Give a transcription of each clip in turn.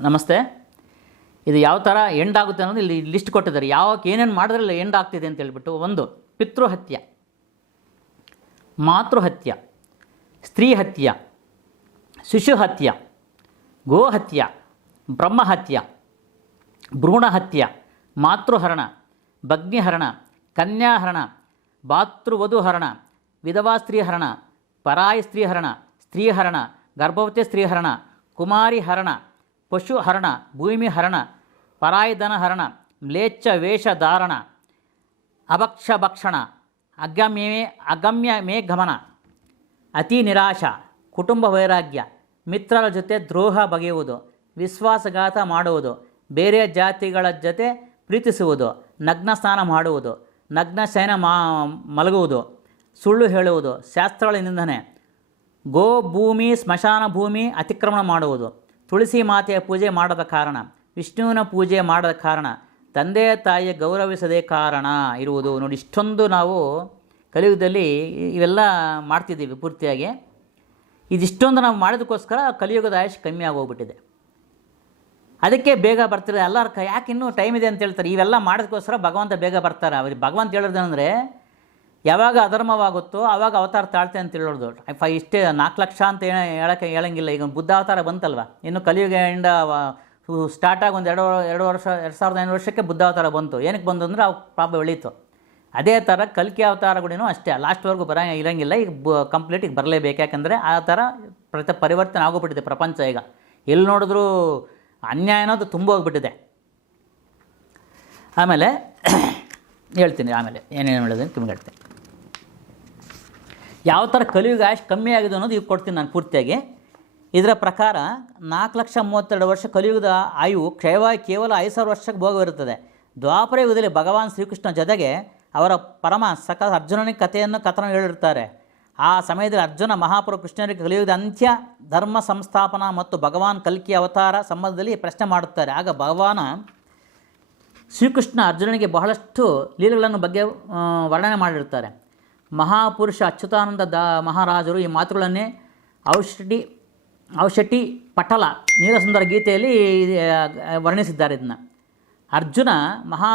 ನಮಸ್ತೆ. ಇದು ಯಾವ ಥರ ಎಂಡ್ ಆಗುತ್ತೆ ಅನ್ನೋದು ಇಲ್ಲಿ ಲಿಸ್ಟ್ ಕೊಟ್ಟಿದ್ದಾರೆ. ಯಾವಾಗ ಏನೇನು ಮಾಡಿದ್ರೆ ಎಂಡ್ ಆಗ್ತಿದೆ ಅಂತ ಹೇಳಿಬಿಟ್ಟು ಒಂದು, ಪಿತೃಹತ್ಯ. ಮಾತೃಹತ್ಯ. ಸ್ತ್ರೀಹತ್ಯ. ಶಿಶುಹತ್ಯ. ಗೋಹತ್ಯ. ಬ್ರಹ್ಮಹತ್ಯ. ಭ್ರೂಣಹತ್ಯ. ಮಾತೃಹರಣ. ಭಗ್ನಿಹರಣ. ಕನ್ಯಾಹರಣ. ಭಾತೃವಧುಹರಣ. ವಿಧವಾ ಸ್ತ್ರೀಹರಣ. ಪರಾಯ ಸ್ತ್ರೀಹರಣ. ಸ್ತ್ರೀಹರಣ. ಗರ್ಭವತಿ ಸ್ತ್ರೀಹರಣ. ಕುಮಾರಿ ಹರಣ ಪಶುಹರಣ ಭೂಮಿ ಹರಣ ಪರಾಯಿಧನ ಹರಣ, ಮ್ಲೇಚ್ಛ ವೇಷಧಾರಣ ಅಭಕ್ಷ ಭಕ್ಷಣ ಅಗಮ್ಯವೇ ಅಗಮ್ಯ ಮೇ ಗಮನ, ಅತಿ ನಿರಾಶ, ಕುಟುಂಬ ವೈರಾಗ್ಯ, ಮಿತ್ರರ ಜೊತೆ ದ್ರೋಹ ಬಗೆಯುವುದು, ವಿಶ್ವಾಸಘಾತ ಮಾಡುವುದು, ಬೇರೆ ಜಾತಿಗಳ ಜೊತೆ ಪ್ರೀತಿಸುವುದು, ನಗ್ನ ಸ್ನಾನ ಮಾಡುವುದು, ನಗ್ನ ಶಯನ ಮಾ, ಮಲಗುವುದು, ಸುಳ್ಳು ಹೇಳುವುದು, ಶಾಸ್ತ್ರಗಳ ನಿಂದನೆ, ಗೋ ಭೂಮಿ, ಸ್ಮಶಾನ ಭೂಮಿ ಅತಿಕ್ರಮಣ ಮಾಡುವುದು. ತುಳಸಿ ಮಾತೆಯ ಪೂಜೆ ಮಾಡದ ಕಾರಣ, ವಿಷ್ಣುವಿನ ಪೂಜೆ ಮಾಡದ ಕಾರಣ, ತಂದೆ ತಾಯಿಯ ಗೌರವಿಸದೇ ಕಾರಣ ಇರುವುದು. ನೋಡಿ, ಇಷ್ಟೊಂದು ನಾವು ಕಲಿಯುಗದಲ್ಲಿ ಇವೆಲ್ಲ ಮಾಡ್ತಿದ್ದೀವಿ ಪೂರ್ತಿಯಾಗಿ. ಇದಿಷ್ಟೊಂದು ನಾವು ಮಾಡೋದಕ್ಕೋಸ್ಕರ ಕಲಿಯುಗದ ಆಯುಷ್ ಕಮ್ಮಿ ಆಗೋಗ್ಬಿಟ್ಟಿದೆ. ಅದಕ್ಕೆ ಬೇಗ ಬರ್ತಿರೋ ಎಲ್ಲರ ಯಾಕೆ ಇನ್ನೂ ಟೈಮ್ ಇದೆ ಅಂತ ಹೇಳ್ತಾರೆ. ಇವೆಲ್ಲ ಮಾಡೋದಕ್ಕೋಸ್ಕರ ಭಗವಂತ ಬೇಗ ಬರ್ತಾರೆ. ಅವ್ರಿಗೆ ಭಗವಂತ ಹೇಳೋದೇನೆಂದರೆ ಯಾವಾಗ ಅಧರ್ಮವಾಗುತ್ತೋ ಆವಾಗ ಅವತಾರ ತಾಳ್ತೆ ಅಂತ ಹೇಳೋದು ಫೈ ಇಷ್ಟೇ ನಾಲ್ಕು ಲಕ್ಷ ಅಂತ ಹೇಳಕ್ಕೆ ಹೇಳಂಗಿಲ್ಲ. ಈಗ ಬುದ್ಧ ಅವತಾರ ಬಂತಲ್ವ? ಇನ್ನು ಕಲಿಯುಗ ಎಂಡ ಸ್ಟಾರ್ಟ್ ಆಗಿ ಒಂದು ಎರಡು ಎರಡು ವರ್ಷ, ಎರಡು ಸಾವಿರದ ಐನೂರು ವರ್ಷಕ್ಕೆ ಬುದ್ಧ ಅವತಾರ ಬಂತು. ಏನಕ್ಕೆ ಬಂತು ಅಂದರೆ ಅವು ಪಾಪ ಬೆಳೀತು. ಅದೇ ಥರ ಕಲ್ಕಿ ಅವತಾರಗಳೇನು ಅಷ್ಟೇ. ಲಾಸ್ಟ್ವರೆಗೂ ಬರ ಇರಂಗಿಲ್ಲ. ಈಗ ಬ ಕಂಪ್ಲೀಟ್ ಈಗ ಬರಲೇಬೇಕು. ಯಾಕಂದರೆ ಆ ಥರ ಪ್ರತಿ ಪರಿವರ್ತನೆ ಆಗೋಗ್ಬಿಟ್ಟಿದೆ ಪ್ರಪಂಚ ಈಗ. ಎಲ್ಲಿ ನೋಡಿದ್ರೂ ಅನ್ಯಾಯ ಅನ್ನೋದು ತುಂಬ ಹೋಗ್ಬಿಟ್ಟಿದೆ ಆಮೇಲೆ, ಹೇಳ್ತೀನಿ ಆಮೇಲೆ. ಏನೇನು ಹೇಳೋದು ತುಂಬ ಹೇಳ್ತೀನಿ. ಯಾವ ಥರ ಕಲಿಯುಗ ಆಯುಷ್ ಕಮ್ಮಿ ಆಗಿದೆ ಅನ್ನೋದು ಈಗ ಕೊಡ್ತೀನಿ ನಾನು ಪೂರ್ತಿಯಾಗಿ. ಇದರ ಪ್ರಕಾರ ನಾಲ್ಕು ಲಕ್ಷ ಮೂವತ್ತೆರಡು ವರ್ಷ ಕಲಿಯುಗದ ಆಯು ಕ್ಷಯವಾಗಿ ಕೇವಲ ಐದು ಸಾವಿರ ವರ್ಷಕ್ಕೆ ಭೋಗವಿರುತ್ತದೆ. ದ್ವಾಪರ ಯುಗದಲ್ಲಿ ಭಗವಾನ್ ಶ್ರೀಕೃಷ್ಣ ಜೊತೆಗೆ ಅವರ ಪರಮ ಸಕ ಅರ್ಜುನನಿಗೆ ಕಥೆಯನ್ನು ಕಥನ ಹೇಳಿರ್ತಾರೆ ಆ ಸಮಯದಲ್ಲಿ ಅರ್ಜುನ ಮಹಾಪುರ ಕೃಷ್ಣರಿಗೆ ಕಲಿಯುಗದ ಅಂತ್ಯ ಧರ್ಮ ಸಂಸ್ಥಾಪನಾ ಮತ್ತು ಭಗವಾನ್ ಕಲ್ಕಿ ಅವತಾರ ಸಂಬಂಧದಲ್ಲಿ ಪ್ರಶ್ನೆ ಮಾಡುತ್ತಾರೆ. ಆಗ ಭಗವಾನ ಶ್ರೀಕೃಷ್ಣ ಅರ್ಜುನನಿಗೆ ಬಹಳಷ್ಟು ಲೀಲೆಗಳನ್ನು ಬಗ್ಗೆ ವರ್ಣನೆ ಮಾಡಿರ್ತಾರೆ ಮಹಾಪುರುಷ ಅಚ್ಯುತಾನಂದ ದ ಮಹಾರಾಜರು ಈ ಮಾತುಗಳನ್ನೇ ಔಷಧಿ ಔಷಧಿ ಪಟಲ, ನೀಲಸುಂದರ ಗೀತೆಯಲ್ಲಿ ವರ್ಣಿಸಿದ್ದಾರೆ ಇದನ್ನು. ಅರ್ಜುನ ಮಹಾ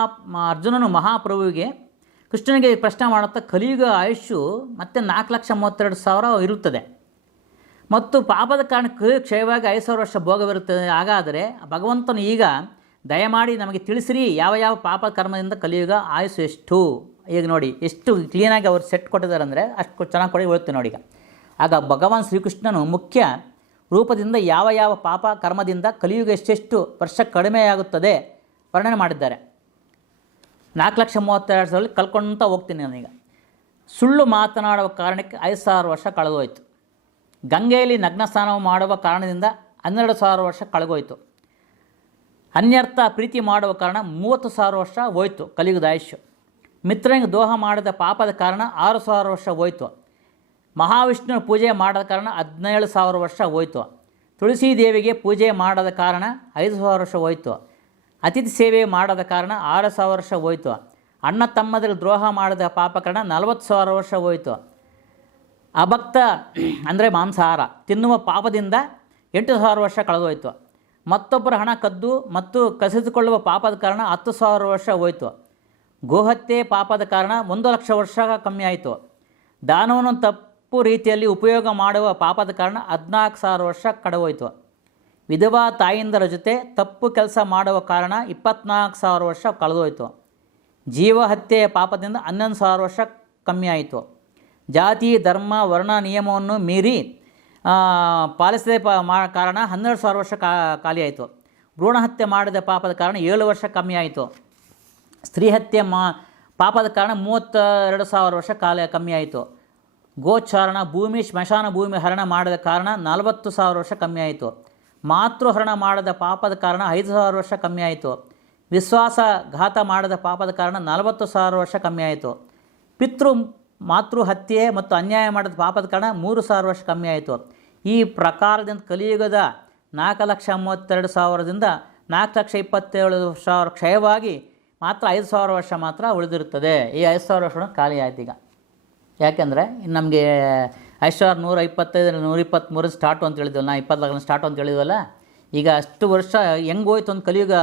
ಅರ್ಜುನನು ಮಹಾಪ್ರಭುವಿಗೆ ಕೃಷ್ಣನಿಗೆ ಪ್ರಶ್ನೆ ಮಾಡುತ್ತಾ ಕಲಿಯುಗ ಆಯುಷ್ಯು ಮತ್ತೆ ನಾಲ್ಕು ಲಕ್ಷ ಮೂವತ್ತೆರಡು ಸಾವಿರ ಇರುತ್ತದೆ. ಮತ್ತು ಪಾಪದ ಕಾರಣ ಕಲಿಯು ಕ್ಷಯವಾಗಿ ಐದು ಸಾವಿರ ವರ್ಷ ಭೋಗವಿರುತ್ತದೆ. ಹಾಗಾದರೆ ಭಗವಂತನು ಈಗ ದಯಮಾಡಿ ನಮಗೆ ತಿಳಿಸಿರಿ, ಯಾವ ಯಾವ ಪಾಪ ಕರ್ಮದಿಂದ ಕಲಿಯುಗ ಆಯುಸ್ಸು ಎಷ್ಟು? ಈಗ ನೋಡಿ, ಎಷ್ಟು ಕ್ಲೀನಾಗಿ ಅವ್ರು ಸೆಟ್ ಕೊಟ್ಟಿದ್ದಾರೆ ಅಂದರೆ ಅಷ್ಟು ಚೆನ್ನಾಗಿ ಕೊಡಿ ಹೇಳ್ತೀನಿ ನೋಡಿ ಈಗ. ಆಗ ಭಗವಾನ್ ಶ್ರೀಕೃಷ್ಣನು ಮುಖ್ಯ ರೂಪದಿಂದ ಯಾವ ಯಾವ ಪಾಪ ಕರ್ಮದಿಂದ ಕಲಿಯುಗ ಎಷ್ಟೆಷ್ಟು ವರ್ಷ ಕಡಿಮೆಯಾಗುತ್ತದೆ ವರ್ಣನೆ ಮಾಡಿದ್ದಾರೆ. ನಾಲ್ಕು ಲಕ್ಷ ಮೂವತ್ತೆರಡು ಸಾವಿರ ಕಲ್ಕೊಂತ ಹೋಗ್ತೀನಿ ನಾನೀಗ ಸುಳ್ಳು ಮಾತನಾಡುವ ಕಾರಣಕ್ಕೆ ಐದು ಸಾವಿರ ವರ್ಷ ಕಳೆದೋಯ್ತು. ಗಂಗೆಯಲ್ಲಿ ನಗ್ನ ಸ್ನಾನ ಮಾಡುವ ಕಾರಣದಿಂದ ಹನ್ನೆರಡು ಸಾವಿರ ವರ್ಷ ಕಳೆದೋಯ್ತು. ಅನ್ಯರ್ಥ ಪ್ರೀತಿ ಮಾಡುವ ಕಾರಣ ಮೂವತ್ತು ಸಾವಿರ ವರ್ಷ ಹೋಯ್ತು ಕಲಿಯುಗದ ಆಯುಷ್ಯು. ಮಿತ್ರನಿಗೆ ದೋಹ ಮಾಡಿದ ಪಾಪದ ಕಾರಣ ಆರು ಸಾವಿರ ವರ್ಷ ಹೋಯ್ತು. ಮಹಾವಿಷ್ಣುವಿನ ಪೂಜೆ ಮಾಡದ ಕಾರಣ ಹದಿನೇಳು ಸಾವಿರ ವರ್ಷ ಹೋಯ್ತು. ತುಳಸಿ ದೇವಿಗೆ ಪೂಜೆ ಮಾಡದ ಕಾರಣ ಐದು ಸಾವಿರ ವರ್ಷ ಹೋಯ್ತು. ಅತಿಥಿ ಸೇವೆ ಮಾಡದ ಕಾರಣ ಆರು ಸಾವಿರ ವರ್ಷ ಹೋಯ್ತು. ಅಣ್ಣ ತಮ್ಮದಲ್ಲಿ ದ್ರೋಹ ಮಾಡಿದ ಪಾಪ ಕಾರಣ ನಲವತ್ತು ಸಾವಿರ ವರ್ಷ ಹೋಯ್ತು. ಅಭಕ್ತ, ಅಂದರೆ ಮಾಂಸಾಹಾರ ತಿನ್ನುವ ಪಾಪದಿಂದ ಎಂಟು ಸಾವಿರ ವರ್ಷ ಕಳೆದೋಯ್ತು. ಮತ್ತೊಬ್ಬರ ಹಣ ಕದ್ದು ಮತ್ತು ಕಸಿದುಕೊಳ್ಳುವ ಪಾಪದ ಕಾರಣ ಹತ್ತು ಸಾವಿರ ವರ್ಷ ಹೋಯ್ತು. ಗೋಹತ್ಯೆ ಪಾಪದ ಕಾರಣ ಒಂದು ಲಕ್ಷ ವರ್ಷ ಕಮ್ಮಿ ಆಯಿತು. ದಾನವನ್ನು ತಪ್ಪು ರೀತಿಯಲ್ಲಿ ಉಪಯೋಗ ಮಾಡುವ ಪಾಪದ ಕಾರಣ ಹದಿನಾಲ್ಕು ಸಾವಿರ ವರ್ಷ ಕಡವೋಯಿತು ವಿಧವಾ ತಾಯಿಂದರ ಜೊತೆ ತಪ್ಪು ಕೆಲಸ ಮಾಡುವ ಕಾರಣ ಇಪ್ಪತ್ನಾಲ್ಕು ಸಾವಿರ ವರ್ಷ ಕಳೆದೋಯ್ತು. ಜೀವಹತ್ಯೆಯ ಪಾಪದಿಂದ ಹನ್ನೊಂದು ಸಾವಿರ ವರ್ಷ ಕಮ್ಮಿ ಆಯಿತು. ಜಾತಿ, ಧರ್ಮ, ವರ್ಣ, ನಿಯಮವನ್ನು ಮೀರಿ ಪಾಲಿಸದೆ ಪ, ಮಾ, ಕಾರಣ ಹನ್ನೆರಡು ಸಾವಿರ ವರ್ಷ ಕಾ, ಖಾಲಿ ಆಯಿತು. ಭ್ರೂಣ ಹತ್ಯೆ ಮಾಡಿದ ಪಾಪದ ಕಾರಣ ಏಳು ವರ್ಷ ಕಮ್ಮಿ ಆಯಿತು. ಸ್ತ್ರೀ ಹತ್ಯೆ ಮಾ, ಪಾಪದ ಕಾರಣ ಮೂವತ್ತ ಎರಡು ಸಾವಿರ ವರ್ಷ ಕಾಲ ಕಮ್ಮಿ ಆಯಿತು. ಗೋಚಾರಣ ಭೂಮಿ, ಸ್ಮಶಾನ ಭೂಮಿ ಹರಣ ಮಾಡಿದ ಕಾರಣ ನಲವತ್ತು ಸಾವಿರ ವರ್ಷ ಕಮ್ಮಿ ಆಯಿತು. ಮಾತೃಹರಣ ಮಾಡದ ಪಾಪದ ಕಾರಣ ಐದು ಸಾವಿರ ವರ್ಷ ಕಮ್ಮಿ ಆಯಿತು. ವಿಶ್ವಾಸಘಾತ ಮಾಡದ ಪಾಪದ ಕಾರಣ ನಲವತ್ತು ಸಾವಿರ ವರ್ಷ ಕಮ್ಮಿ ಆಯಿತು. ಪಿತೃ, ಮಾತೃ ಹತ್ಯೆ ಮತ್ತು ಅನ್ಯಾಯ ಮಾಡಿದ ಪಾಪದ ಕಾರಣ ಮೂರು ಸಾವಿರ ವರ್ಷ ಕಮ್ಮಿ ಆಯಿತು. ಈ ಪ್ರಕಾರದಿಂದ ಕಲಿಯುಗದ ನಾಲ್ಕು ಲಕ್ಷ ಮೂವತ್ತೆರಡು ಸಾವಿರದಿಂದ ನಾಲ್ಕು ಲಕ್ಷ ಇಪ್ಪತ್ತೇಳು ಸಾವಿರ ಕ್ಷಯವಾಗಿ ಮಾತ್ರ ಐದು ಸಾವಿರ ವರ್ಷ ಮಾತ್ರ ಉಳಿದಿರುತ್ತದೆ. ಈ ಐದು ಸಾವಿರ ವರ್ಷ ಖಾಲಿ ಆಯ್ತು ಈಗ. ಯಾಕೆಂದರೆ ನಮಗೆ ಐದು ಸಾವಿರ ನೂರ ಇಪ್ಪತ್ತೈದು ನೂರ ಇಪ್ಪತ್ತ್ಮೂರು ಸ್ಟಾರ್ಟು ಅಂತ ಹೇಳಿದ್ವಲ್ಲ, ನಾ ಸ್ಟಾರ್ಟ್ ಸ್ಟಾರ್ಟು ಅಂತ ಹೇಳಿದ್ವಲ್ಲ, ಈಗ ಅಷ್ಟು ವರ್ಷ ಹೆಂಗೆ ಹೋಯ್ತು ಒಂದು ಕಲಿಯುಗ,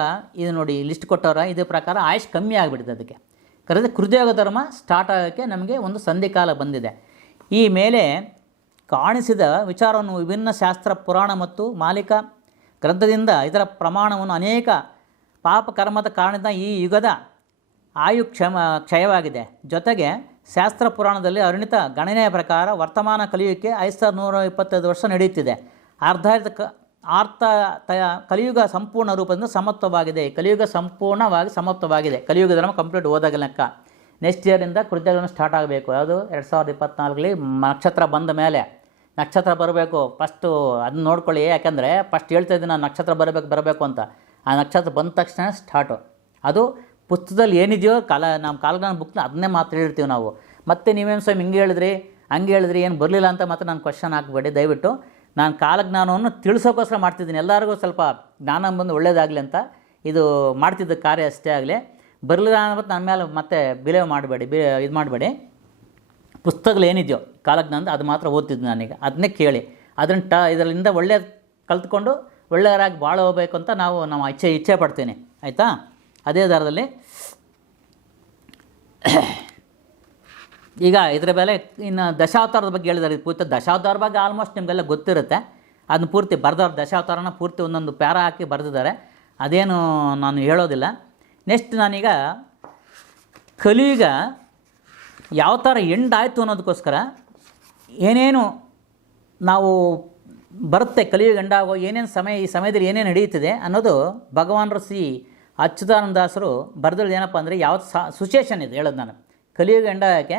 ಇದು ನೋಡಿ ಲಿಸ್ಟ್ ಕೊಟ್ಟವ್ರ ಇದ್ರ ಪ್ರಕಾರ ಆಯುಷ್ ಕಮ್ಮಿ ಆಗಿಬಿಟ್ಟಿದೆ ಅದಕ್ಕೆ. ಕರೆದ ಕೃದಯೋಗ ಧರ್ಮ ಸ್ಟಾರ್ಟ್ ಆಗೋಕ್ಕೆ ನಮಗೆ ಒಂದು ಸಂಧಿಕಾಲ ಬಂದಿದೆ. ಈ ಮೇಲೆ ಕಾಣಿಸಿದ ವಿಚಾರವನ್ನು ವಿಭಿನ್ನ ಶಾಸ್ತ್ರ, ಪುರಾಣ ಮತ್ತು ಮಾಲಿಕ ಗ್ರಂಥದಿಂದ ಇದರ ಪ್ರಮಾಣವನ್ನು ಅನೇಕ ಪಾಪ ಕರ್ಮದ ಕಾರಣದಿಂದ ಈ ಯುಗದ ಆಯು ಕ್ಷಮ, ಕ್ಷಯವಾಗಿದೆ. ಜೊತೆಗೆ ಶಾಸ್ತ್ರ ಪುರಾಣದಲ್ಲಿ ಅರುಣಿತ ಗಣನೆಯ ಪ್ರಕಾರ ವರ್ತಮಾನ ಕಲಿಯುಗಕ್ಕೆ ಐದು ಸಾವಿರದ ನೂರ ಇಪ್ಪತ್ತೈದು ವರ್ಷ ನಡೆಯುತ್ತಿದೆ. ಅರ್ಧಾರ್ಥ ಕ, ಆರ್ಥ ಕಲಿಯುಗ ಸಂಪೂರ್ಣ ರೂಪದಿಂದ ಸಮತ್ವವಾಗಿದೆ. ಕಲಿಯುಗ ಸಂಪೂರ್ಣವಾಗಿ ಸಮತ್ವವಾಗಿದೆ. ಕಲಿಯುಗ ಧರ್ಮ ಕಂಪ್ಲೀಟ್ ಹೋದಾಗ ಲೆಕ್ಕ. ನೆಕ್ಸ್ಟ್ ಇಯರಿಂದ ಕೃತ್ಯಗಳನ್ನು ಸ್ಟಾರ್ಟ್ ಆಗಬೇಕು. ಯಾವುದು? ಎರಡು ಸಾವಿರದ ಇಪ್ಪತ್ನಾಲ್ಕರಲ್ಲಿ ನಕ್ಷತ್ರ ಬಂದ ಮೇಲೆ. ನಕ್ಷತ್ರ ಬರಬೇಕು. ಫಸ್ಟು ಅದನ್ನ ನೋಡ್ಕೊಳ್ಳಿ. ಯಾಕೆಂದರೆ ಫಸ್ಟ್ ಹೇಳ್ತಾ ಇದ್ದೀನಿ ನಕ್ಷತ್ರ ಬರಬೇಕು ಬರಬೇಕು ಅಂತ. ಆ ನಕ್ಷತ್ರ ಬಂದ ತಕ್ಷಣ ಸ್ಟಾರ್ಟು ಅದು ಪುಸ್ತಕದಲ್ಲಿ ಏನಿದೆಯೋ ಕಾಲ ನಮ್ಮ ಕಾಲಜ್ಞಾನ ಬುಕ್ನ ಅದನ್ನೇ ಮಾತ್ರ ಹೇಳ್ತೀವಿ ನಾವು. ಮತ್ತೆ ನೀವೇನು ಸ್ವಾಮಿ ಹಿಂಗೆ ಹೇಳಿದ್ರಿ, ಹಂಗೆ ಹೇಳಿದ್ರಿ, ಏನು ಬರಲಿಲ್ಲ ಅಂತ ಮತ್ತೆ ನಾನು ಕ್ವಶನ್ ಹಾಕಬೇಡಿ. ದಯವಿಟ್ಟು ನಾನು ಕಾಲಜ್ಞಾನವನ್ನು ತಿಳಿಸೋಕ್ಕೋಸ್ಕರ ಮಾಡ್ತಿದ್ದೀನಿ. ಎಲ್ಲರಿಗೂ ಸ್ವಲ್ಪ ಜ್ಞಾನ ಬಂದು ಒಳ್ಳೇದಾಗಲಿ ಅಂತ ಇದು ಮಾಡ್ತಿದ್ದ ಕಾರ್ಯ ಅಷ್ಟೇ ಆಗಲಿ. ಬರಲಿಲ್ಲ ಅಂತ ನನ್ನ ಮೇಲೆ ಮತ್ತೆ ಬಿಲೇವ್ ಮಾಡಬೇಡಿ, ಬಿ, ಇದು ಮಾಡಬೇಡಿ. ಪುಸ್ತಕಗಳು ಏನಿದೆಯೋ ಕಾಲಜ್ಞಾನದ ಅದು ಮಾತ್ರ ಓದ್ತಿದ್ದೆ ನಾನೀಗ. ಅದನ್ನೇ ಕೇಳಿ. ಅದನ್ನು ಟ, ಇದರಿಂದ ಒಳ್ಳೆ ಕಲ್ತ್ಕೊಂಡು ಒಳ್ಳೆಯರಾಗಿ ಭಾಳ ಹೋಗ್ಬೇಕು ಅಂತ ನಾವು ನಮ್ಮ ಇಚ್ಛೆ ಇಚ್ಛೆ ಪಡ್ತೀನಿ. ಆಯಿತಾ? ಅದೇ ದರದಲ್ಲಿ. ಈಗ ಇದರ ಮೇಲೆ ಇನ್ನು ದಶಾವತಾರದ ಬಗ್ಗೆ ಹೇಳಿದ್ದಾರೆ ಇದು ಪೂರ್ತಿ ದಶಾವತಾರ ಬಗ್ಗೆ ಆಲ್ಮೋಸ್ಟ್ ನಿಮಗೆಲ್ಲ ಗೊತ್ತಿರುತ್ತೆ. ಅದನ್ನ ಪೂರ್ತಿ ಬರೆದವ್ರು ದಶಾವತಾರನ ಪೂರ್ತಿ ಒಂದೊಂದು ಪ್ಯಾರ ಹಾಕಿ ಬರೆದಿದ್ದಾರೆ. ಅದೇನು ನಾನು ಹೇಳೋದಿಲ್ಲ. ನೆಕ್ಸ್ಟ್ ನಾನೀಗ ಕಲಿಯುಗ ಯಾವ ಥರ ಎಂಡ್ ಆಯಿತು ಅನ್ನೋದಕ್ಕೋಸ್ಕರ ಏನೇನು ನಾವು ಬರುತ್ತೆ ಕಲಿಯುಗ ಎಂಡಾಗೋ ಏನೇನು ಸಮಯ, ಈ ಸಮಯದಲ್ಲಿ ಏನೇನು ನಡೆಯುತ್ತಿದೆ ಅನ್ನೋದು ಭಗವಾನ್ ಶ್ರೀ ಅಚ್ಯುತಾನಂದಾಸರು ಬರೆದಿರೋದು ಏನಪ್ಪ ಅಂದರೆ ಯಾವ ಸಿಚುಯೇಷನ್ ಇದೆ ಹೇಳೋದು ನಾನು. ಕಲಿಯುಗ ಗಂಡಕ್ಕೆ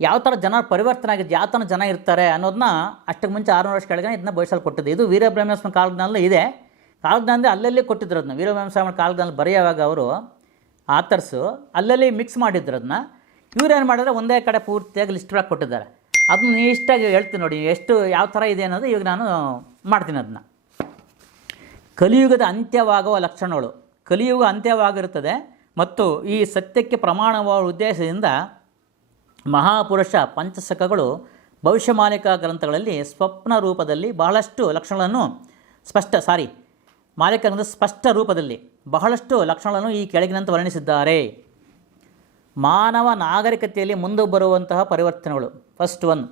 ಯಾವ ಥರ ಜನ ಪರಿವರ್ತನೆ ಆಗಿದೆ ಯಾವ ಥರ ಜನ ಇರ್ತಾರೆ ಅನ್ನೋದನ್ನ ಅಷ್ಟಕ್ಕೆ ಮುಂಚೆ ಆರುನೂರು ವರ್ಷ ಕೆಳಗೆ ಇದನ್ನ ಕೊಟ್ಟಿದ್ದು. ಇದು ವೀರಬ್ರಹ್ಮೇಶ್ವರ ಕಾಲದಲ್ಲಿ ಇದೆ. ಕಾಲಜ್ಞಾನದಲ್ಲಿ ಅಲ್ಲಲ್ಲಿ ಕೊಟ್ಟಿದ್ರು ಅದನ್ನ ವೀರಬ್ರಹ್ಮೇಶ್ವರ ಕಾಲಜ್ಞಾನ ಬರೆಯುವಾಗ ಅವರು ಆಥರ್ಸು ಅಲ್ಲಲ್ಲಿ ಮಿಕ್ಸ್ ಮಾಡಿದ್ರು ಅದನ್ನ ಇವ್ರು ಏನು ಮಾಡಿದ್ರೆ ಒಂದೇ ಕಡೆ ಪೂರ್ತಿಯಾಗಿ ಲಿಸ್ಟ್ ಹಾಕಿ ಕೊಟ್ಟಿದ್ದಾರೆ. ಅದನ್ನ ಇಷ್ಟಾಗಿ ಹೇಳ್ತೀನಿ ನೋಡಿ, ಎಷ್ಟು ಯಾವ ಥರ ಇದೆ ಅನ್ನೋದು ಇವಾಗ ನಾನು ಮಾಡ್ತೀನಿ ಅದನ್ನ. ಕಲಿಯುಗದ ಅಂತ್ಯವಾಗುವ ಲಕ್ಷಣಗಳು. ಕಲಿಯುಗ ಅಂತ್ಯವಾಗಿರುತ್ತದೆ ಮತ್ತು ಈ ಸತ್ಯಕ್ಕೆ ಪ್ರಮಾಣವಾದ ಉದ್ದೇಶದಿಂದ ಮಹಾಪುರುಷ ಪಂಚಸಖಗಳು ಭವಿಷ್ಯಮಾಲಿಕ ಗ್ರಂಥಗಳಲ್ಲಿ ಸ್ವಪ್ನ ರೂಪದಲ್ಲಿ ಬಹಳಷ್ಟು ಲಕ್ಷಣಗಳನ್ನು ಸ್ಪಷ್ಟ, ಸಾರಿ ಮಾಲಿಕ ಸ್ಪಷ್ಟ ರೂಪದಲ್ಲಿ ಬಹಳಷ್ಟು ಲಕ್ಷಣಗಳನ್ನು ಈ ಕೆಳಗಿನಂತೆ ವರ್ಣಿಸಿದ್ದಾರೆ. ಮಾನವ ನಾಗರಿಕತೆಯಲ್ಲಿ ಮುಂದೆ ಬರುವಂತಹ ಪರಿವರ್ತನೆಗಳು. ಫಸ್ಟ್ ಒನ್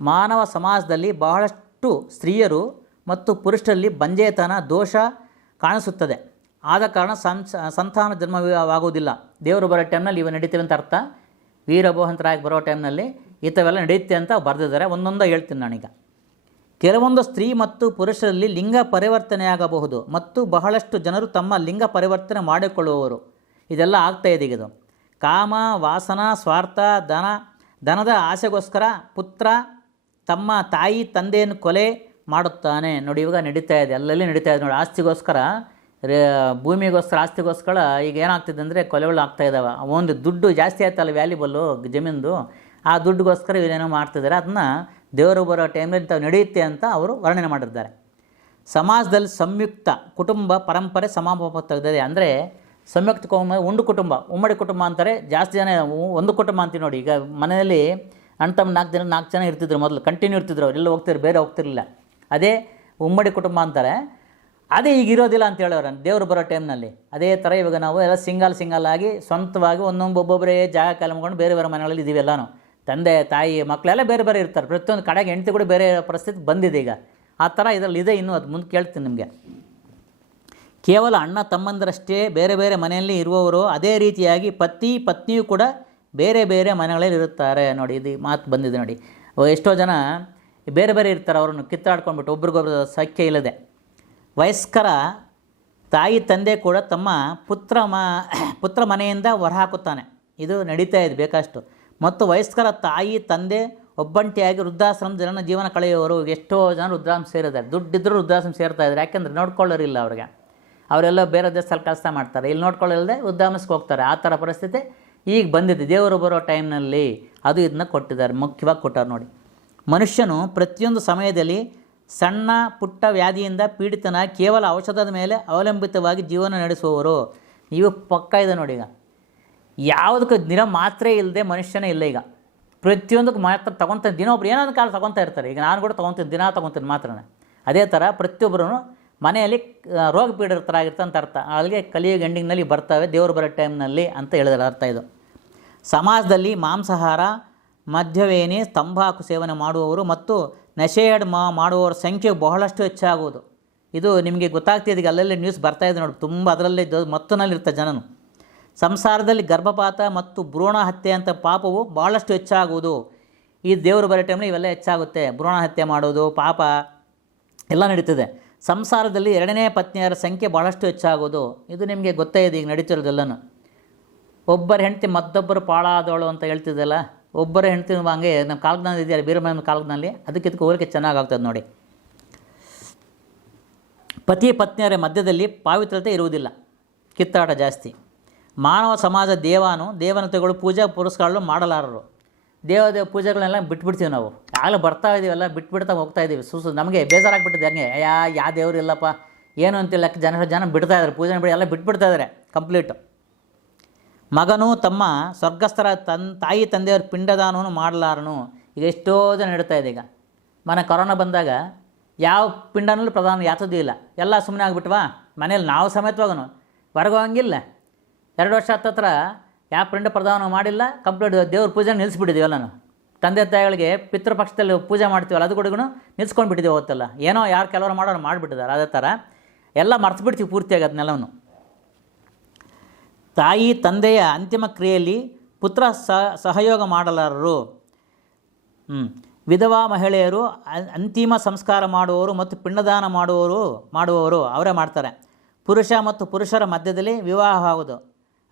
ಮಾನವ ಸಮಾಜದಲ್ಲಿ ಬಹಳಷ್ಟು ಸ್ತ್ರೀಯರು ಮತ್ತು ಪುರುಷರಲ್ಲಿ ಬಂಜೆತನ, ದೋಷ ಕಾಣಿಸುತ್ತದೆ. ಆದ ಕಾರಣ ಸಂತಾನ ಜನ್ಮವಾಗುವುದಿಲ್ಲ. ದೇವರು ಬರೋ ಟೈಮ್ನಲ್ಲಿ ಇವ ನಡೀತೇವೆ ಅಂತ ಅರ್ಥ. ವೀರಭೋಹಂತರಾಗಿ ಬರೋ ಟೈಮ್ನಲ್ಲಿ ಇಂಥವೆಲ್ಲ ನಡೆಯುತ್ತೆ ಅಂತ ಬರೆದಿದ್ದಾರೆ. ಒಂದೊಂದು ಹೇಳ್ತೀನಿ ನಾನೀಗ. ಕೆಲವೊಂದು ಸ್ತ್ರೀ ಮತ್ತು ಪುರುಷರಲ್ಲಿ ಲಿಂಗ ಪರಿವರ್ತನೆಯಾಗಬಹುದು ಮತ್ತು ಬಹಳಷ್ಟು ಜನರು ತಮ್ಮ ಲಿಂಗ ಪರಿವರ್ತನೆ ಮಾಡಿಕೊಳ್ಳುವವರು. ಇದೆಲ್ಲ ಆಗ್ತಾ ಇದೆ ಇದು. ಕಾಮ, ವಾಸನ, ಸ್ವಾರ್ಥ ಧನ ಧನದ ಆಸೆಗೋಸ್ಕರ ಪುತ್ರ ತಮ್ಮ ತಾಯಿ ತಂದೆಯನ್ನು ಕೊಲೆ ಮಾಡುತ್ತಾನೆ. ನೋಡಿ, ಇವಾಗ ನಡೀತಾ ಇದೆ. ಅಲ್ಲಲ್ಲಿ ನಡೀತಾ ಇದೆ ನೋಡಿ, ಆಸ್ತಿಗೋಸ್ಕರ ಭೂಮಿಗೋಸ್ಕರ, ಆಸ್ತಿಗೋಸ್ಕರ ಈಗ ಏನಾಗ್ತಿದೆ ಅಂದರೆ ಕೊಲೆಗಳು ಆಗ್ತಾ ಇದ್ದಾವೆ ಒಂದು ದುಡ್ಡು ಜಾಸ್ತಿ ಆಯ್ತಲ್ಲ ವ್ಯಾಲ್ಯೂಬಲ್ಲು ಜಮೀನ್ದು, ಆ ದುಡ್ಡುಗೋಸ್ಕರ ಇವರೇನೋ ಮಾಡ್ತಿದ್ದಾರೆ. ಅದನ್ನ ದೇವರು ಬರೋ ಟೈಮಲ್ಲಿ ತಾವು ನಡೆಯುತ್ತೆ ಅಂತ ಅವರು ವರ್ಣನೆ ಮಾಡಿದ್ದಾರೆ. ಸಮಾಜದಲ್ಲಿ ಸಂಯುಕ್ತ ಕುಟುಂಬ ಪರಂಪರೆ ಸಮಾಪತ್ತದೆ ಅಂದರೆ ಸಂಯುಕ್ತ ಕುಟುಂಬ ಉಂಡು ಕುಟುಂಬ, ಉಮ್ಮಡಿ ಕುಟುಂಬ ಅಂತಾರೆ, ಜಾಸ್ತಿ ಜನ ಒಂದು ಕುಟುಂಬ ಅಂತೀವಿ ನೋಡಿ. ಈಗ ಮನೆಯಲ್ಲಿ ಅಣ್ಣ ತಮ್ಮ ನಾಲ್ಕು ಜನ ನಾಲ್ಕು ಜನ ಇರ್ತಿದ್ರು ಮೊದಲು ಕಂಟಿನ್ಯೂ ಇರ್ತಿದ್ರು ಅವರೆಲ್ಲ ಹೋಗ್ತಿದ್ರು ಬೇರೆ ಹೋಗ್ತಿರಲಿಲ್ಲ. ಅದೇ ಉಮ್ಮಡಿ ಕುಟುಂಬ ಅಂತಾರೆ. ಅದೇ ಈಗ ಇರೋದಿಲ್ಲ ಅಂತ ಹೇಳೋರು ದೇವರು ಬರೋ ಟೈಮ್ನಲ್ಲಿ ಅದೇ ಥರ ಇವಾಗ ನಾವು ಎಲ್ಲ ಸಿಂಗಲ್ ಸಿಂಗಲ್ ಆಗಿ ಸ್ವಂತವಾಗಿ ಒಂದೊಂದು ಒಬ್ಬೊಬ್ಬರೇ ಜಾಗ ಕಲ್ಮ್ಕೊಂಡು ಬೇರೆ ಬೇರೆ ಮನೆಗಳಲ್ಲಿ ಇದೀವಿ ಎಲ್ಲನೂ. ತಂದೆ, ತಾಯಿ ಮಕ್ಕಳೆಲ್ಲ ಬೇರೆ ಬೇರೆ ಇರ್ತಾರೆ. ಪ್ರತಿಯೊಂದು ಕಡೆಗೆ ಹೆಂಡತಿ ಕೂಡ ಬೇರೆ ಪರಿಸ್ಥಿತಿ ಬಂದಿದೆ ಈಗ. ಆ ಥರ ಇದರಲ್ಲಿ ಇದೆ ಇನ್ನೂ ಅದು. ಮುಂದೆ ಕೇಳ್ತೀನಿ ನಿಮಗೆ. ಕೇವಲ ಅಣ್ಣ ತಮ್ಮಂದರಷ್ಟೇ ಬೇರೆ ಬೇರೆ ಮನೆಯಲ್ಲಿ ಇರುವವರು ಅದೇ ರೀತಿಯಾಗಿ ಪತಿ ಪತ್ನಿಯೂ ಕೂಡ ಬೇರೆ ಬೇರೆ ಮನೆಗಳಲ್ಲಿ ಇರುತ್ತಾರೆ. ನೋಡಿ, ಇದು ಮಾತು ಬಂದಿದೆ ನೋಡಿ. ಎಷ್ಟೋ ಜನ ಬೇರೆ ಬೇರೆ ಇರ್ತಾರೆ, ಅವರನ್ನು ಕಿತ್ತಾಡ್ಕೊಂಡ್ಬಿಟ್ಟು ಒಬ್ರಿಗೊಬ್ರು ಸಖ್ಯ ಇಲ್ಲದೆ. ವಯಸ್ಕರ ತಾಯಿ ತಂದೆ ಕೂಡ ತಮ್ಮ ಪುತ್ರ ಮ, ಪುತ್ರ ಮನೆಯಿಂದ ಹೊರಹಾಕುತ್ತಾನೆ. ಇದು ನಡೀತಾ ಇದೆ ಬೇಕಷ್ಟು. ಮತ್ತು ವಯಸ್ಕರ ತಾಯಿ ತಂದೆ ಒಬ್ಬಂಟಿಯಾಗಿ ವೃದ್ಧಾಶ್ರಮ ಜನನ ಜೀವನ ಕಳೆಯುವವರು ಎಷ್ಟೋ ಜನ ವೃದ್ಧಾಶ್ರಮ ಸೇರಿದ್ದಾರೆ. ದುಡ್ಡಿದ್ದರೂ ವೃದ್ಧಾಶ್ರಮ ಸೇರ್ತಾ ಇದ್ದಾರೆ. ಯಾಕೆಂದರೆ ನೋಡ್ಕೊಳ್ಳೋರಿಲ್ಲ ಅವ್ರಿಗೆ. ಅವರೆಲ್ಲ ಬೇರೆ ದೇಶದಲ್ಲಿ ಕೆಲಸ ಮಾಡ್ತಾರೆ. ಇಲ್ಲಿ ನೋಡ್ಕೊಳ್ಳಲ್ದೆ ವೃದ್ಧಾಶ್ರಮಕ್ಕೆ ಹೋಗ್ತಾರೆ. ಆ ಥರ ಪರಿಸ್ಥಿತಿ ಈಗ ಬಂದಿದೆ. ದೇವರು ಬರೋ ಟೈಮ್ನಲ್ಲಿ ಅದು ಇದನ್ನ ಕೊಟ್ಟಿದ್ದಾರೆ. ಮುಖ್ಯವಾಗಿ ಕೊಟ್ಟಾರೆ ನೋಡಿ. ಮನುಷ್ಯನು ಪ್ರತಿಯೊಂದು ಸಮಯದಲ್ಲಿ ಸಣ್ಣ ಪುಟ್ಟ ವ್ಯಾಧಿಯಿಂದ ಪೀಡಿತನ ಕೇವಲ ಔಷಧದ ಮೇಲೆ ಅವಲಂಬಿತವಾಗಿ ಜೀವನ ನಡೆಸುವವರು. ನೀವು ಪಕ್ಕ ಇದೆ ನೋಡಿ ಈಗ. ಯಾವುದಕ್ಕೂ ದಿನ ಮಾತ್ರೆ ಇಲ್ಲದೆ ಮನುಷ್ಯನೇ ಇಲ್ಲ ಈಗ. ಪ್ರತಿಯೊಂದಕ್ಕೆ ಮಾತ್ರ ತೊಗೊತಾನೆ ದಿನ ಒಬ್ರು ಏನಾದ್ರು ಕಾಲ ತೊಗೊತಾ ಇರ್ತಾರೆ. ಈಗ ನಾನು ಕೂಡ ತೊಗೊತೀನಿ, ದಿನ ತೊಗೊತೀನಿ ಮಾತ್ರನೇ. ಅದೇ ಥರ ಪ್ರತಿಯೊಬ್ಬರೂ ಮನೆಯಲ್ಲಿ ರೋಗ ಪೀಡಿತರಾಗಿರ್ತಾರೆ ಅಂತ ಅರ್ಥ. ಅಲ್ಲಿಗೆ ಕಲಿಯುಗ ಎಂಡಿಂಗ್ನಲ್ಲಿ ಬರ್ತವೆ, ದೇವರು ಬರೋ ಟೈಮ್ನಲ್ಲಿ ಅಂತ ಹೇಳಿದ್ರೆ ಅರ್ಥ ಇದು. ಸಮಾಜದಲ್ಲಿ ಮಾಂಸಾಹಾರ ಮದ್ಯವೇನಿ ತಂಬಾಕು ಸೇವನೆ ಮಾಡುವವರು ಮತ್ತು ನಶೆಯಡ್ ಮಾ, ಮಾಡುವವರ ಸಂಖ್ಯೆ ಬಹಳಷ್ಟು ಹೆಚ್ಚಾಗುವುದು. ಇದು ನಿಮಗೆ ಗೊತ್ತಾಗ್ತಿದೆ ಈಗ ಅಲ್ಲಲ್ಲಿ ನ್ಯೂಸ್ ಬರ್ತಾ ಇದೆ ನೋಡಿ, ತುಂಬ ಅದರಲ್ಲೇ ಮತ್ತನಲ್ಲಿರ್ತಾರೆ ಜನನು. ಸಂಸಾರದಲ್ಲಿ ಗರ್ಭಪಾತ ಮತ್ತು ಭ್ರೂಣ ಹತ್ಯೆ ಅಂತ ಪಾಪವು ಭಾಳಷ್ಟು ಹೆಚ್ಚಾಗುವುದು. ಈ ದೇವರು ಬರೋ ಟೈಮ್ನಲ್ಲಿ ಇವೆಲ್ಲ ಹೆಚ್ಚಾಗುತ್ತೆ. ಭ್ರೂಣ ಹತ್ಯೆ ಮಾಡೋದು ಪಾಪ ಎಲ್ಲ ನಡೀತದೆ. ಸಂಸಾರದಲ್ಲಿ ಎರಡನೇ ಪತ್ನಿಯರ ಸಂಖ್ಯೆ ಭಾಳಷ್ಟು ಹೆಚ್ಚಾಗೋದು. ಇದು ನಿಮಗೆ ಗೊತ್ತೇ ಇದೆ ಈಗ ನಡೀತಿರೋದೆಲ್ಲನೂ. ಒಬ್ಬರ ಹೆಂಡತಿ ಮತ್ತೊಬ್ಬರು ಪಾಳಾದವಳು ಅಂತ ಹೇಳ್ತಿದ್ದಲ್ಲ, ಒಬ್ಬರ ಹೆಂಡತಿ ಹಂಗೆ ನಮ್ಮ ಕಾಲಜ್ಞಾನ ಇದೆಯಲ್ಲ ಬೀರಮನ ಕಾಲಜ್ಞಾನಲ್ಲಿ ಅದಕ್ಕೆ ಇದಕ್ಕೆ ಹೋಲಿಕೆ ಚೆನ್ನಾಗಾಗ್ತದೆ ನೋಡಿ. ಪತಿ ಪತ್ನಿಯರ ಮಧ್ಯದಲ್ಲಿ ಪಾವಿತ್ರತೆ ಇರುವುದಿಲ್ಲ, ಕಿತ್ತಾಟ ಜಾಸ್ತಿ. ಮಾನವ ಸಮಾಜ ದೇವಾನು, ದೇವನತೆಗಳು ಪೂಜಾ ಪುರಸ್ಕಾರಗಳು ಮಾಡಲಾರರು. ದೇವ ದೇವ ಪೂಜೆಗಳನ್ನೆಲ್ಲ ಬಿಟ್ಬಿಡ್ತೀವಿ ನಾವು. ಆಗಲೇ ಬರ್ತಾ ಇದ್ದೀವಲ್ಲ ಬಿಟ್ಬಿಡ್ತಾ ಹೋಗ್ತಾ ಇದ್ದೀವಿ ಸುಸು ನಮಗೆ ಬೇಜಾರಾಗ್ಬಿಟ್ಟಿದೆ ಹಂಗೆ. ಯಾ ಯಾ ದೇವರು ಇಲ್ಲಪ್ಪ. ಏನು ಅಂತಿಲ್ಲ, ಜನ ಜನ ಬಿಡ್ತಾ ಇದ್ದಾರೆ ಪೂಜೆ ಬಿಡಿ ಎಲ್ಲ ಬಿಟ್ಬಿಡ್ತಾ ಇದ್ದಾರೆ ಕಂಪ್ಲೀಟ್ ಮಗನು ತಮ್ಮ ಸ್ವರ್ಗಸ್ಥರ ತನ್, ತಾಯಿ ತಂದೆಯವ್ರ ಪಿಂಡದಾನವನ್ನು ಮಾಡಲಾರನು. ಈಗ ಎಷ್ಟೋ ಜನ ನಡೀತಾ ಇದೆ ಈಗ. ಮನೆ ಕೊರೋನಾ ಬಂದಾಗ ಯಾವ ಪಿಂಡನಲ್ಲೂ ಪ್ರಧಾನ ಯಾತದೂ ಇಲ್ಲ. ಎಲ್ಲ ಸುಮ್ಮನೆ ಆಗಿಬಿಟ್ವಾ? ಮನೇಲಿ ನಾವು ಸಮೇತವಾಗೂ ಹೊರಗೆ ಹೋಗಂಗಿಲ್ಲ ಎರಡು ವರ್ಷ ಹತ್ತತ್ರ ಯಾವ ಪಿಂಡ ಪ್ರದಾನ ಮಾಡಿಲ್ಲ ಕಂಪ್ಲೀಟ್ ದೇವ್ರ ಪೂಜೆ ನಿಲ್ಲಿಸ್ಬಿಟ್ಟಿದ್ದೀವಲ್ಲ ನಾನು ತಂದೆ ತಾಯಿಗಳಿಗೆ ಪಿತೃಪಕ್ಷದಲ್ಲಿ ಪೂಜೆ ಮಾಡ್ತೀವಲ್ಲ, ಅದು ಕೂಡಗೂ ನಿಲ್ಸ್ಕೊಂಡು ಬಿಟ್ಟಿದ್ದೀವಿ ಏನೋ ಯಾರು ಕೆಲವರು ಮಾಡೋರು ಮಾಡಿಬಿಟ್ಟಿದ್ದಾರೆ ಅದೇ ಥರ ಎಲ್ಲ ಮರ್ತು ಬಿಡ್ತೀವಿ ಪೂರ್ತಿಯಾಗಿ ಅದನ್ನೆಲ್ಲವನ್ನು ತಾಯಿ, ತಂದೆಯ ಅಂತಿಮ ಕ್ರಿಯೆಯಲ್ಲಿ ಪುತ್ರ ಸಹಯೋಗ ಮಾಡಲಾರರು. ವಿಧವಾ ಮಹಿಳೆಯರು ಅಂತಿಮ ಸಂಸ್ಕಾರ ಮಾಡುವವರು ಮತ್ತು ಪಿಂಡದಾನ ಮಾಡುವವರು ಮಾಡುವವರು, ಅವರೇ ಮಾಡ್ತಾರೆ. ಪುರುಷ ಮತ್ತು ಪುರುಷರ ಮಧ್ಯದಲ್ಲಿ ವಿವಾಹ ಆಗೋದು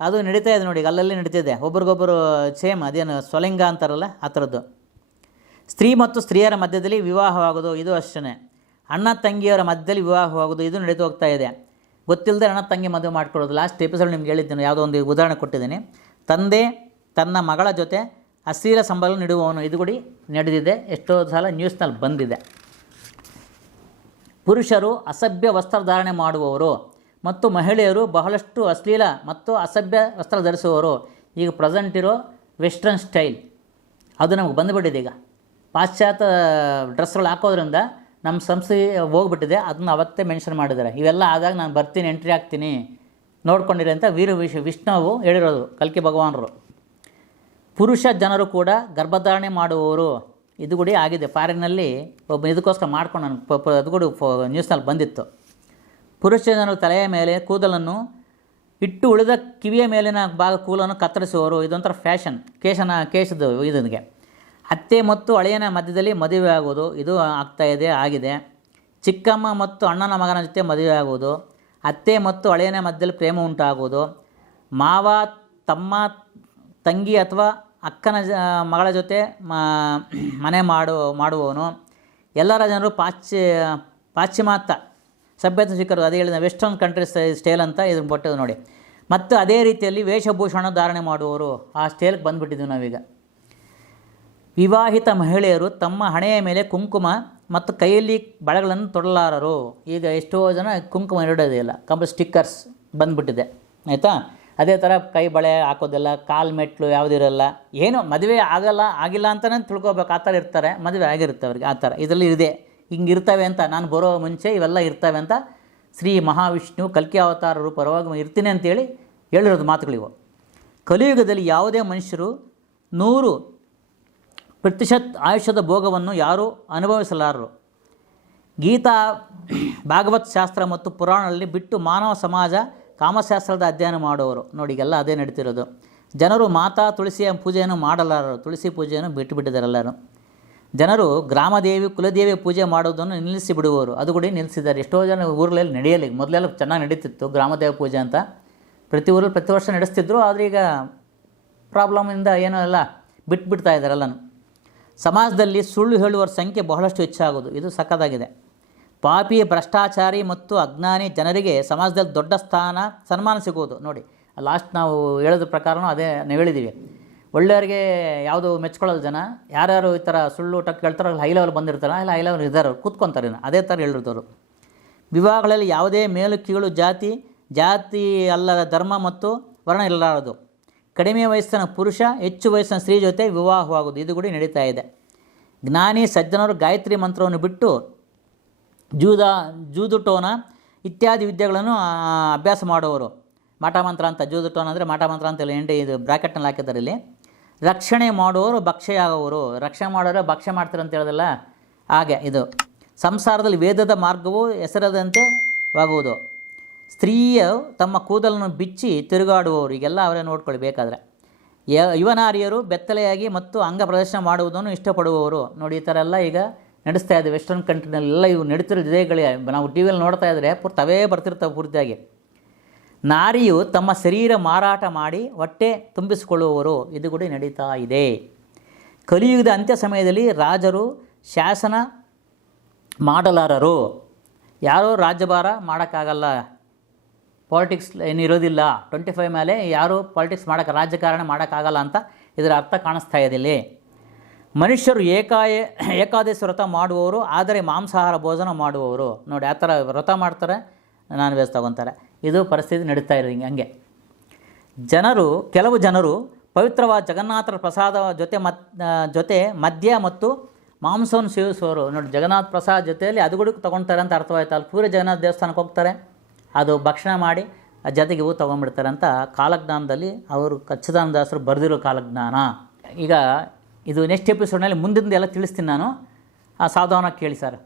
ಅದು ನಡೀತಾ ಇದೆ ನೋಡಿ ಅಲ್ಲಲ್ಲಿ ನಡೀತಿದೆ. ಒಬ್ರಿಗೊಬ್ಬರು ಸೇಮ್, ಅದೇನು ಸ್ವಲಿಂಗ ಅಂತಾರಲ್ಲ, ಆ ಥರದ್ದು. ಸ್ತ್ರೀ ಮತ್ತು ಸ್ತ್ರೀಯರ ಮಧ್ಯದಲ್ಲಿ ವಿವಾಹವಾಗೋದು, ಇದು ಅಷ್ಟೇ ಅಣ್ಣ ತಂಗಿಯರ ಮಧ್ಯದಲ್ಲಿ ವಿವಾಹವಾಗೋದು, ಇದು ನಡೀತಾ ಹೋಗ್ತಾ ಇದೆ. ಗೊತ್ತಿಲ್ಲದೆ ಅಣ್ಣ ತಂಗಿ ಮದುವೆ ಮಾಡ್ಕೊಳ್ಳೋದು. ಲಾಸ್ಟ್ ಎಪಿಸೋಡ್ ನಿಮ್ಗೆ ಹೇಳಿದ್ದೀನಿ, ಯಾವುದೋ ಒಂದು ಉದಾಹರಣೆ ಕೊಟ್ಟಿದ್ದೀನಿ. ತಂದೆ ತನ್ನ ಮಗಳ ಜೊತೆ ಅಸ್ಥಿರ ಸಂಬಳ ನೀಡುವವನು, ಇದು ಕೂಡ ನಡೆದಿದೆ. ಎಷ್ಟೋ ಸಲ ನ್ಯೂಸ್ನಲ್ಲಿ ಬಂದಿದೆ. ಪುರುಷರು ಅಸಭ್ಯ ವಸ್ತ್ರಧಾರಣೆ ಮಾಡುವವರು ಮತ್ತು ಮಹಿಳೆಯರು ಬಹಳಷ್ಟು ಅಶ್ಲೀಲ ಮತ್ತು ಅಸಭ್ಯ ವಸ್ತ್ರ ಧರಿಸುವವರು. ಈಗ ಪ್ರೆಸೆಂಟ್ ಇರೋ ವೆಸ್ಟರ್ನ್ ಸ್ಟೈಲ್ ಅದು ನಮಗೆ ಬಂದುಬಿಟ್ಟಿದೆ ಈಗ. ಪಾಶ್ಚಾತ್ಯ ಡ್ರೆಸ್ಗಳು ಹಾಕೋದ್ರಿಂದ ನಮ್ಮ ಸಂಸ್ಕೃತಿ ಹೋಗ್ಬಿಟ್ಟಿದೆ, ಅದನ್ನ ಅವತ್ತೇ ಮೆನ್ಷನ್ ಮಾಡಿದ್ದಾರೆ. ಇವೆಲ್ಲ ಆದಾಗ ನಾನು ಬರ್ತೀನಿ ಎಂಟ್ರಿ ಆಗ್ತೀನಿ ನೋಡ್ಕೊಂಡಿರಿ ಅಂತ ವೀರ ವಿಶ್, ವಿಷ್ಣುವು ಹೇಳಿರೋದು, ಕಲ್ಕಿ ಭಗವಾನರು. ಪುರುಷ ಜನರು ಕೂಡ ಗರ್ಭಧಾರಣೆ ಮಾಡುವವರು. ಇದು ಕೂಡ ಆಗಿದೆ. ಫಾರಿನಲ್ಲಿ ಒಬ್ಬ ಇದಕ್ಕೋಸ್ಕರ ಮಾಡ್ಕೊಂಡು ನಾನು ಅದು ಕೂಡ ನ್ಯೂಸ್ನಲ್ಲಿ ಬಂದಿತ್ತು. ಪುರುಷ ಜನರು ತಲೆಯ ಮೇಲೆ ಕೂದಲನ್ನು ಇಟ್ಟು ಉಳಿದ ಕಿವಿಯ ಮೇಲಿನ ಭಾಗ ಕೂದಲನ್ನು ಕತ್ತರಿಸುವವರು. ಇದೊಂಥರ ಫ್ಯಾಷನ್. ಕೇಶನ, ಕೇಶದ ಇದನಿಗೆ ಅತ್ತೆ ಮತ್ತು ಅಳಿಯನ ಮಧ್ಯದಲ್ಲಿ ಮದುವೆ ಆಗುವುದು ಇದು ಆಗ್ತಾ ಇದೆ, ಆಗಿದೆ. ಚಿಕ್ಕಮ್ಮ ಮತ್ತು ಅಣ್ಣನ ಮಗನ ಜೊತೆ ಮದುವೆ ಆಗುವುದು ಅತ್ತೆ ಮತ್ತು ಅಳಿಯನ ಮಧ್ಯದಲ್ಲಿ ಪ್ರೇಮ ಉಂಟಾಗುವುದು. ಮಾವ, ತಮ್ಮ, ತಂಗಿ ಅಥವಾ ಅಕ್ಕನ ಜ, ಮಗಳ ಜೊತೆ ಮನೆ ಮಾಡು, ಮಾಡುವವನು. ಎಲ್ಲರ ಜನರು ಪಾಶ್ಚಿ, ಪಾಶ್ಚಿಮಾತ್ಯ ಸಭ್ಯತೆ ಸಿಕ್ಕರು ಅದೇ ಹೇಳಿದ ವೆಸ್ಟರ್ನ್ ಕಂಟ್ರೀಸ್ ಸ್ಟೇಲ್ ಅಂತ ಇದನ್ನು ಬಟ್ಟೆ ನೋಡಿ. ಮತ್ತು ಅದೇ ರೀತಿಯಲ್ಲಿ ವೇಷಭೂಷಣ ಧಾರಣೆ ಮಾಡುವವರು ಆ ಸ್ಟೇಲ್ಗೆ ಬಂದುಬಿಟ್ಟಿದ್ದೀವಿ ನಾವೀಗ. ವಿವಾಹಿತ ಮಹಿಳೆಯರು ತಮ್ಮ ಹಣೆಯ ಮೇಲೆ ಕುಂಕುಮ ಮತ್ತು ಕೈಯಲ್ಲಿ ಬಳೆಗಳನ್ನು ತೊಡಲಾರರು. ಈಗ ಎಷ್ಟೋ ಜನ ಕುಂಕುಮ ಇಡೋದಿಲ್ಲ ಕಂಪ್ಲ ಸ್ಟಿಕ್ಕರ್ಸ್ ಬಂದ್ಬಿಟ್ಟಿದೆ. ಆಯಿತಾ? ಅದೇ ಥರ ಕೈ ಬಳೆ ಹಾಕೋದಿಲ್ಲ, ಕಾಲು ಮೆಟ್ಲು ಯಾವುದಿರಲ್ಲ ಏನು ಮದುವೆ ಆಗಲ್ಲ, ಆಗಿಲ್ಲ ಅಂತಲೇ ತಿಳ್ಕೊಬೇಕು. ಆ ಥರ ಇರ್ತಾರೆ. ಮದುವೆ ಆಗಿರುತ್ತೆ ಅವ್ರಿಗೆ ಆ ಥರ. ಇದರಲ್ಲಿ ಇದೆ. ಹಿಂಗೆ ಇರ್ತವೆ ಅಂತ, ನಾನು ಬರೋ ಮುಂಚೆ ಇವೆಲ್ಲ ಇರ್ತವೆ ಅಂತ ಶ್ರೀ ಮಹಾವಿಷ್ಣು ಕಲ್ಕಿ ಅವತಾರ ರೂಪರವಾಗಿ ಇರ್ತೀನಿ ಅಂತೇಳಿ ಹೇಳಿರೋದು ಮಾತುಗಳಿವು ಕಲಿಯುಗದಲ್ಲಿ ಯಾವುದೇ ಮನುಷ್ಯರು ನೂರು ಪ್ರತಿಶತ್ ಆಯುಷ್ಯದ ಭೋಗವನ್ನು ಯಾರೂ ಅನುಭವಿಸಲಾರರು. ಗೀತಾ, ಭಾಗವತ್ ಶಾಸ್ತ್ರ ಮತ್ತು ಪುರಾಣದಲ್ಲಿ ಬಿಟ್ಟು ಮಾನವ ಸಮಾಜ ಕಾಮಶಾಸ್ತ್ರದ ಅಧ್ಯಯನ ಮಾಡುವವರು. ನೋಡಿ, ಈಗೆಲ್ಲ ಅದೇ ನಡೀತಿರೋದು. ಜನರು ಮಾತಾ ತುಳಸಿಯ ಪೂಜೆಯನ್ನು ಮಾಡಲಾರರು. ತುಳಸಿ ಪೂಜೆಯನ್ನು ಬಿಟ್ಟು ಬಿಟ್ಟಿದ್ದಾರೆ ಎಲ್ಲರೂ. ಜನರು ಗ್ರಾಮದೇವಿ, ಕುಲದೇವಿ ಪೂಜೆ ಮಾಡೋದನ್ನು ನಿಲ್ಲಿಸಿ ಬಿಡುವವರು ಅದು ಕೂಡ ನಿಲ್ಲಿಸಿದ್ದಾರೆ. ಎಷ್ಟೋ ಜನ ಊರಲ್ಲಿ ನಡೆಯಲಿ. ಮೊದಲೆಲ್ಲ ಚೆನ್ನಾಗಿ ನಡೀತಿತ್ತು ಗ್ರಾಮದೇವ ಪೂಜೆ ಅಂತ. ಪ್ರತಿ ಊರಲ್ಲಿ ಪ್ರತಿ ವರ್ಷ ನಡೆಸ್ತಿದ್ರು. ಆದರೆ ಈಗ ಪ್ರಾಬ್ಲಮಿಂದ ಏನೋ ಎಲ್ಲ ಬಿಟ್ಬಿಡ್ತಾ ಇದ್ದಾರಲ್ಲ ಎಲ್ಲನೂ. ಸಮಾಜದಲ್ಲಿ ಸುಳ್ಳು ಹೇಳುವವರ ಸಂಖ್ಯೆ ಬಹಳಷ್ಟು ಹೆಚ್ಚಾಗೋದು. ಇದು ಸಕ್ಕದಾಗಿದೆ ಪಾಪಿ, ಭ್ರಷ್ಟಾಚಾರಿ ಮತ್ತು ಅಜ್ಞಾನಿ ಜನರಿಗೆ ಸಮಾಜದಲ್ಲಿ ದೊಡ್ಡ ಸ್ಥಾನ, ಸನ್ಮಾನ ಸಿಗೋದು ನೋಡಿ ಲಾಸ್ಟ್ ನಾವು ಹೇಳೋದ್ರ ಪ್ರಕಾರನೂ ಅದೇ ನಾವು ಹೇಳಿದ್ದೀವಿ ಒಳ್ಳೆಯವರಿಗೆ ಯಾವುದು ಮೆಚ್ಕೊಳ್ಳೋದು ಜನ. ಯಾರ್ಯಾರು ಈ ಥರ ಸುಳ್ಳು ಟಕ್ ಹೇಳ್ತಾರೋ ಅಲ್ಲಿ ಹೈ ಲೆವೆಲ್ ಬಂದಿರ್ತಾರೆ ಇಲ್ಲ ಹೈ ಲೆವೆಲ್ ಇದ್ದಾರೆ. ಕೂತ್ಕೊತಾರೆ ಅದೇ ಥರ ಹೇಳಿರ್ತಾರೆ ವಿವಾಹಗಳಲ್ಲಿ ಯಾವುದೇ ಮೇಲು ಕೀಳು ಜಾತಿ ಜಾತಿ ಅಲ್ಲದ ಧರ್ಮ ಮತ್ತು ವರ್ಣ ಇರಲಾರದು. ಕಡಿಮೆ ವಯಸ್ಸಿನ ಪುರುಷ, ಹೆಚ್ಚು ವಯಸ್ಸಿನ ಸ್ತ್ರೀ ಜೊತೆ ವಿವಾಹವಾಗುವುದು. ಇದು ಕೂಡ ನಡೀತಾ ಇದೆ. ಜ್ಞಾನಿ, ಸಜ್ಜನರು ಗಾಯತ್ರಿ ಮಂತ್ರವನ್ನು ಬಿಟ್ಟು ಜೂದ, ಜೂದುಟೋನ ಇತ್ಯಾದಿ ವಿದ್ಯೆಗಳನ್ನು ಅಭ್ಯಾಸ ಮಾಡುವವರು. ಮಾಟ ಮಂತ್ರ ಅಂತ, ಜೂದುಟೋನ ಅಂದರೆ ಮಾಟ ಮಂತ್ರ ಅಂತ ಹೇಳಿ ಎಂಡಿ ಇದು ಬ್ರಾಕೆಟ್ನಲ್ಲಿ ಹಾಕಿದ್ದಾರೆ ಇಲ್ಲಿ. ರಕ್ಷಣೆ ಮಾಡುವವರು ಭಕ್ಷ್ಯೆಯಾಗುವವರು ರಕ್ಷಣೆ ಮಾಡೋರು ಭಕ್ಷ್ಯ ಮಾಡ್ತಾರೆ ಅಂತ ಹೇಳೋದಲ್ಲ? ಹಾಗೆ ಇದು. ಸಂಸಾರದಲ್ಲಿ ವೇದದ ಮಾರ್ಗವು ಹೆಸರದಂತೆ ಆಗುವುದು. ಸ್ತ್ರೀಯ ತಮ್ಮ ಕೂದಲನ್ನು ಬಿಚ್ಚಿ ತಿರುಗಾಡುವವರು. ಈಗೆಲ್ಲ ಅವರೇ ನೋಡ್ಕೊಳ್ಳಿ ಬೇಕಾದರೆ. ಯುವನಾರಿಯರು ಬೆತ್ತಲೆಯಾಗಿ ಮತ್ತು ಅಂಗ ಪ್ರದರ್ಶನ ಮಾಡುವುದನ್ನು ಇಷ್ಟಪಡುವವರು. ನೋಡಿ, ಈ ಥರ ಎಲ್ಲ ಈಗ ನಡೆಸ್ತಾ ಇದೆ ವೆಸ್ಟರ್ನ್ ಕಂಟ್ರಿನಲ್ಲೆಲ್ಲ ಇವು ನಡೀತಿರೋ ಇದೇಗಳೇ ನಾವು ಟಿ ವಿಯಲ್ಲಿ ನೋಡ್ತಾ ಇದ್ದರೆ ಪೂರ್ತಿ ಅವೇ ಬರ್ತಿರ್ತವೆ ಪೂರ್ತಿಯಾಗಿ. ನಾರಿಯು ತಮ್ಮ ಶರೀರ ಮಾರಾಟ ಮಾಡಿ ಹೊಟ್ಟೆ ತುಂಬಿಸಿಕೊಳ್ಳುವವರು ಇದು ಕೂಡ ನಡೀತಾ ಇದೆ. ಕಲಿಯುಗದ ಅಂತ್ಯ ಸಮಯದಲ್ಲಿ ರಾಜರು ಶಾಸನ ಮಾಡಲಾರರು. ಯಾರೂ ರಾಜ್ಯಭಾರ ಮಾಡೋಕ್ಕಾಗಲ್ಲ. ಪಾಲಿಟಿಕ್ಸ್ ಏನಿರೋದಿಲ್ಲ ಟ್ವೆಂಟಿ ಫೈವ್ ಮೇಲೆ ಯಾರೂ ಪಾಲಿಟಿಕ್ಸ್ ಮಾಡೋಕ್ಕೆ ರಾಜಕಾರಣ ಮಾಡೋಕ್ಕಾಗಲ್ಲ ಅಂತ ಇದರ ಅರ್ಥ ಕಾಣಿಸ್ತಾ ಇದೆ ಇಲ್ಲಿ. ಮನುಷ್ಯರು ಏಕಾಯ, ಏಕಾದಶಿ ವ್ರತ ಮಾಡುವವರು, ಆದರೆ ಮಾಂಸಾಹಾರ ಭೋಜನ ಮಾಡುವವರು. ನೋಡಿ, ಆ ಥರ ವ್ರತ ಮಾಡ್ತಾರೆ ನಾನ್ ವೆಜ್ ತಗೊತಾರೆ. ಇದು ಪರಿಸ್ಥಿತಿ ನಡೀತಾ ಇರೋದು ಹಿಂಗೆ, ಹಂಗೆ. ಜನರು, ಕೆಲವು ಜನರು ಪವಿತ್ರವಾದ ಜಗನ್ನಾಥರ ಪ್ರಸಾದ ಜೊತೆ ಮತ್ ಜೊತೆ ಮದ್ಯ ಮತ್ತು ಮಾಂಸವನ್ನು ಸೇವಿಸುವರು ನೋಡಿ, ಜಗನ್ನಾಥ ಪ್ರಸಾದ ಜೊತೆಯಲ್ಲಿ ಅದು ಕೂಡ ತೊಗೊಳ್ತಾರೆ ಅಂತ ಅರ್ಥವಾಯ್ತು. ಅಲ್ಲಿ ಪೂರ್ವ ಜಗನ್ನಾಥ ದೇವಸ್ಥಾನಕ್ಕೆ ಹೋಗ್ತಾರೆ, ಅದು ಭಕ್ಷಣ ಮಾಡಿ ಜೊತೆಗೆ ಇವು ತೊಗೊಂಡ್ಬಿಡ್ತಾರೆ ಅಂತ ಕಾಲಜ್ಞಾನದಲ್ಲಿ ಅವರು ಕಚ್ಚದಾನ ದಾಸರು ಬರೆದಿರೋ ಕಾಲಜ್ಞಾನ. ಈಗ ಇದು ನೆಕ್ಸ್ಟ್ ಎಪಿಸೋಡ್ನಲ್ಲಿ ಮುಂದಿನ ಎಲ್ಲ ತಿಳಿಸ್ತೀನಿ ನಾನು. ಆ ಸಾಧವನ ಕೇಳಿ ಸರ್.